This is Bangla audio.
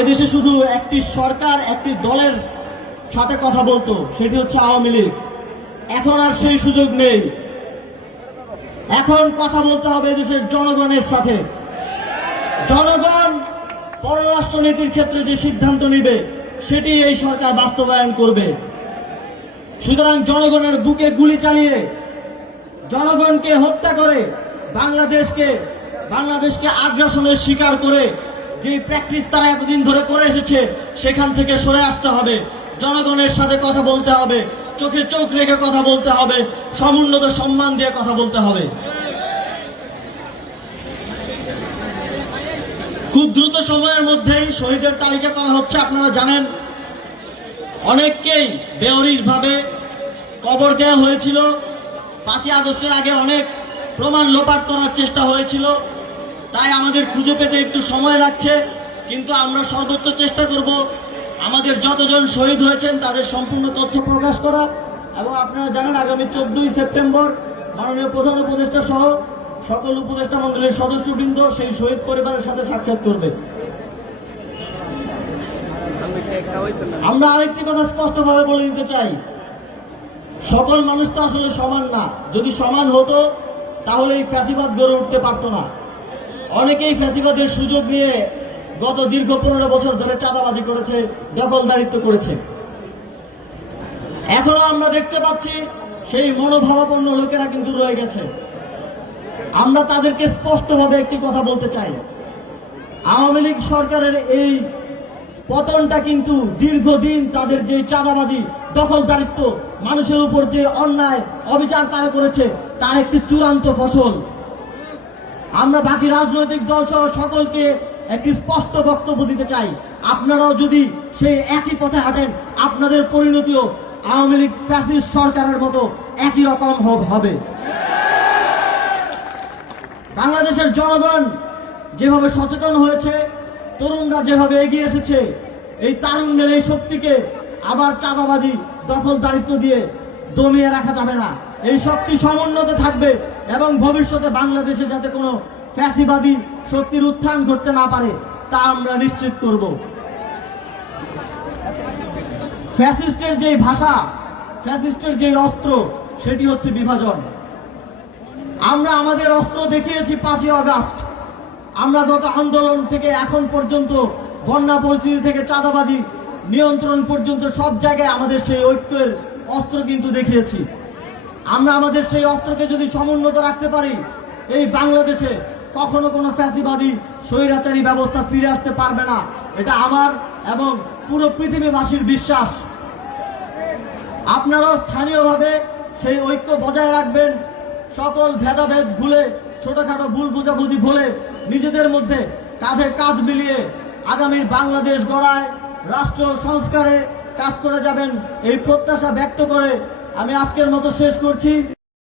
এদেশে শুধু একটি সরকার, একটি দলের সাথে কথা বলতো, সেটি হচ্ছে আওয়ামী লীগ। এখন আর সেই সুযোগ নেই। এখন কথা বলতে হবে এদেশের জনগণের সাথে। জনগণ পররাষ্ট্রনীতির ক্ষেত্রে যে সিদ্ধান্ত নিবে, সেটি এই সরকার বাস্তবায়ন করবে। সুতরাং জনগণের বুকে গুলি চালিয়ে, জনগণকে হত্যা করে, বাংলাদেশকে বাংলাদেশকে আগ্রাসনের শিকার করে যে প্র্যাকটিস তারা এতদিন ধরে করে এসেছে, সেখান থেকে সরে আসতে হবে। জনগণের সাথে কথা বলতে হবে, চোখে চোখ রেখে কথা বলতে হবে, সমুন্নত সম্মান দিয়ে কথা বলতে হবে। খুব দ্রুত সময়ের মধ্যেই শহীদের তালিকা করা হচ্ছে, আপনারা জানেন। অনেককেই বেহরিশ ভাবে কবর দেওয়া হয়েছিল। পাঁচই আগস্টের আগে অনেক প্রমাণ লোপাট করার চেষ্টা হয়েছিল। তাই আমাদের খুঁজে পেতে একটু সময় লাগছে, কিন্তু আমরা সর্বোচ্চ চেষ্টা করব আমাদের যতজন শহীদ হয়েছেন তাদের সম্পূর্ণ তথ্য প্রকাশ করা। এবং আপনারা জানেন, আগামী চোদ্দই সেপ্টেম্বর মাননীয় প্রধান উপদেষ্টা সহ সকল উপদেষ্টা মন্ডলীর সদস্যবৃন্দ সেই শহীদ পরিবারের সাথে সাক্ষাৎ করবে। আমরা আরেকটি কথা স্পষ্টভাবে বলে দিতে চাই। সকল মানুষ তো আসলে সমান না। যদি সমান হতো, তাহলে এই ফ্যাসিবাদ গড়ে উঠতে পারতো না। অনেকেই ফ্যাসিবাদের সুযোগ নিয়ে গত দীর্ঘ পনেরো বছর ধরে চাঁদাবাজি করেছে, দখলদারিত্ব করেছে। এখনও আমরা দেখতে পাচ্ছি সেই মনোভাবাপন্ন লোকেরা কিন্তু রয়ে গেছে। আমরা তাদেরকে স্পষ্টভাবে একটি কথা বলতে চাই। আওয়ামী লীগ সরকারের এই পতনটা কিন্তু দীর্ঘদিন তাদের যে চাঁদাবাজি, দখলদারিত্ব, মানুষের উপর যে অন্যায় অবিচার তারা করেছে, তার একটি চূড়ান্ত ফসল। আমরা বাকি রাজনৈতিক দল সহ সকলকে একটি স্পষ্ট বক্তব্য দিতে চাই। আপনারাও যদি সেই একই পথে হাঁটেন, আপনাদের পরিণতিও আওয়ামী লীগ ফ্যাসিস্ট সরকারের মতো একই রকম হব- বাংলাদেশের জনগণ যেভাবে সচেতন হয়েছে, তরুণরা যেভাবে এগিয়ে এসেছে, এই তারুণ্যের এই শক্তিকে আবার চাঁদাবাজি দখল দারিত্ব দিয়ে দমিয়ে রাখা যাবে না। এই শক্তি সমুন্নত থাকবে এবং ভবিষ্যতে বাংলাদেশে যাতে কোনো ফ্যাসিবাদী শক্তির উত্থান ঘটতে না পারে, তা আমরা নিশ্চিত করব। ফ্যাসিস্টের যেই ভাষা, ফ্যাসিস্টের যেই অস্ত্র, সেটি হচ্ছে বিভাজন। আমরা আমাদের অস্ত্র দেখিয়েছি পাঁচই আগস্ট। আমরা গত আন্দোলন থেকে এখন পর্যন্ত, বন্যা পরিস্থিতি থেকে চাঁদাবাজি নিয়ন্ত্রণ পর্যন্ত সব জায়গায় আমাদের সেই ঐক্যের অস্ত্র কিন্তু দেখিয়েছি। আমরা আমাদের সেই অস্ত্রকে যদি সমুন্নত রাখতে পারি, এই বাংলাদেশে কখনো কোনো ফ্যাসিবাদী, স্বৈরাচারী ব্যবস্থা ফিরে আসতে পারবে না। এটা আমার এবং পুরো পৃথিবীবাসীর বিশ্বাস। আপনারাও স্থানীয়ভাবে সেই ঐক্য বজায় রাখবেন। সকল ভেদাভেদ ভুলে, ছোটখাটো ভুল বোঝাবুঝি ভুলে নিজেদের মধ্যে কাঁধে কাঁধ মিলিয়ে আগামীর বাংলাদেশ গড়ায়, রাষ্ট্র সংস্কারে কাজ করে যাবেন এই প্রত্যাশা ব্যক্ত করে আমি আজকের মতো শেষ করছি।